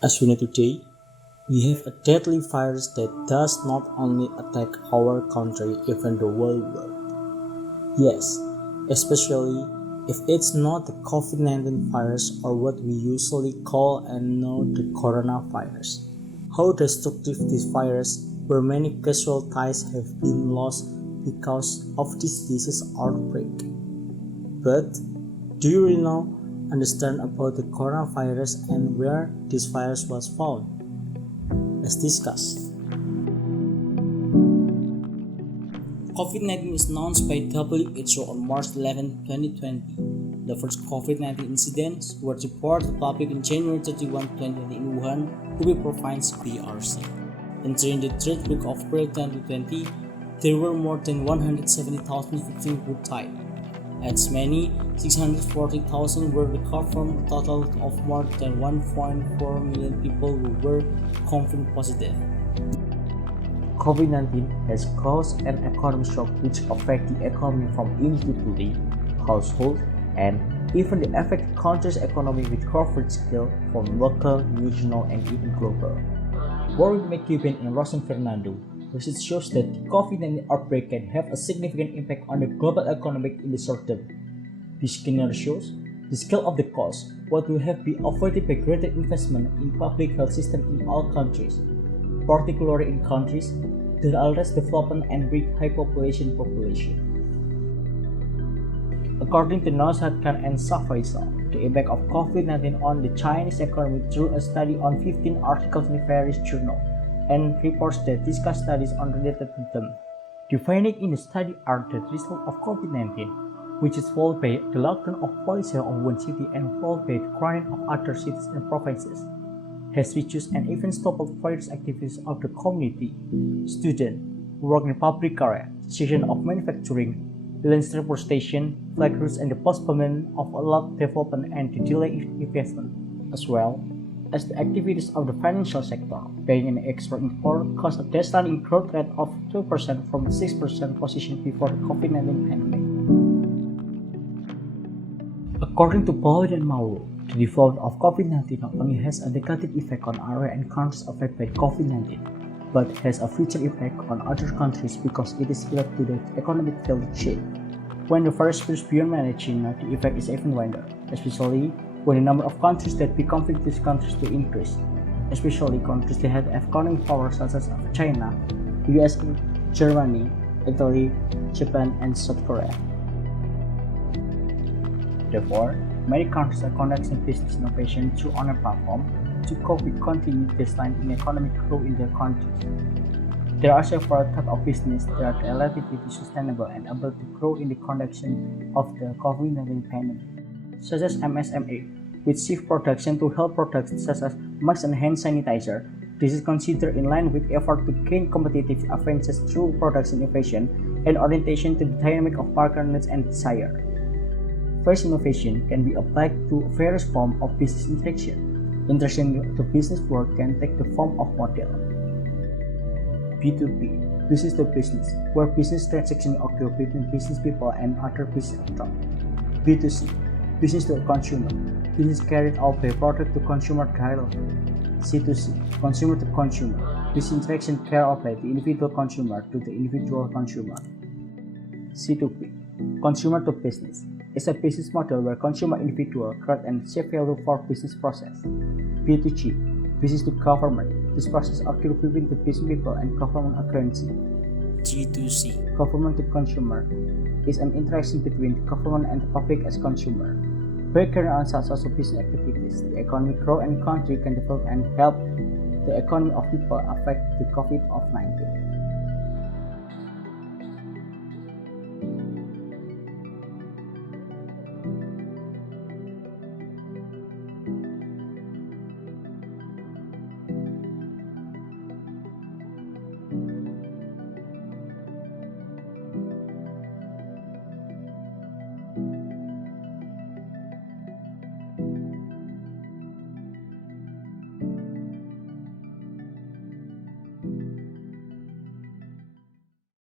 As we know today, we have a deadly virus that does not only attack our country, even the whole world. Yes, especially if it's not the COVID-19 virus or what we usually call and know the coronavirus. How destructive this virus, where many casualties have been lost because of this disease outbreak. But do you really know understand about the coronavirus and where this virus was found? Let's discuss. COVID-19 is announced by WHO on March 11, 2020. The first COVID-19 incidents were reported to the public on January 31, 2020 in Wuhan, Hubei Province, PRC. And during the third week of April 2020, there were more than 170,000 victims who died. As many 640,000 were recovered from a total of more than 1.4 million people who were confirmed positive. COVID-19 has caused an economic shock which affects the economy from individual, household, and even the affected country's economy with coverage scale from local, regional, and even global. World McCubbin and Rosen Fernando research shows that the COVID-19 outbreak can have a significant impact on the global economy in the short term. This scenario shows the scale of the cost, what will have been avoided by greater investment in public health system in all countries, particularly in countries that are less developed and with high population. According to Nosat Khan and Safaisal, the impact of COVID-19 on the Chinese economy through a study on 15 articles in various journals and reports that discuss studies on related to them. The findings in the study are the result of COVID-19, which is followed by the lockdown of policy of one city and followed by the quarantine of other cities and provinces, has reduced and even stopped various activities of the community, students, work in public area, cessation of manufacturing, land transportation, flag routes and the postponement of a lot development and the delay in investment, as well as the activities of the financial sector, paying an extra import caused a declining growth rate of 2% from the 6% position before the COVID-19 pandemic. According to Paul and Mauro, the development of COVID-19 not only has a negative effect on area and countries affected by COVID-19, but has a future impact on other countries because it is related to the economic value chain. When the virus spreads beyond managing, the effect is even wider, especially when the number of countries that become victims countries to increase, especially countries that have economic power such as China, USA, Germany, Italy, Japan, and South Korea. Therefore, many countries are conducting business innovation through online platforms to cope with continued decline in economic growth in their countries. There are several types of business that are relatively sustainable and able to grow in the context of the COVID-19 pandemic, such as MSME, which shift production to health products such as masks and hand sanitizer. This is considered in line with effort to gain competitive advantages through production innovation and orientation to the dynamic of market needs and desire. First, innovation can be applied to various forms of business interaction. Interaction to business work can take the form of model. B2B, business to business, where business transactions occur between business people and other business actors. B2C, business to consumer, business carried out by product to consumer directly. C2C, consumer to consumer, business interaction carried out by the individual consumer to the individual consumer. C2B, consumer to business, is a business model where consumer individual create and shape value for business process. B2G, business to government, this process occurs between the business people and government agency. G2C, government to consumer, is an interaction between the government and the public as consumer. By carrying on such also business activities, the economic growth and country can develop and help the economy of people affected by COVID-19.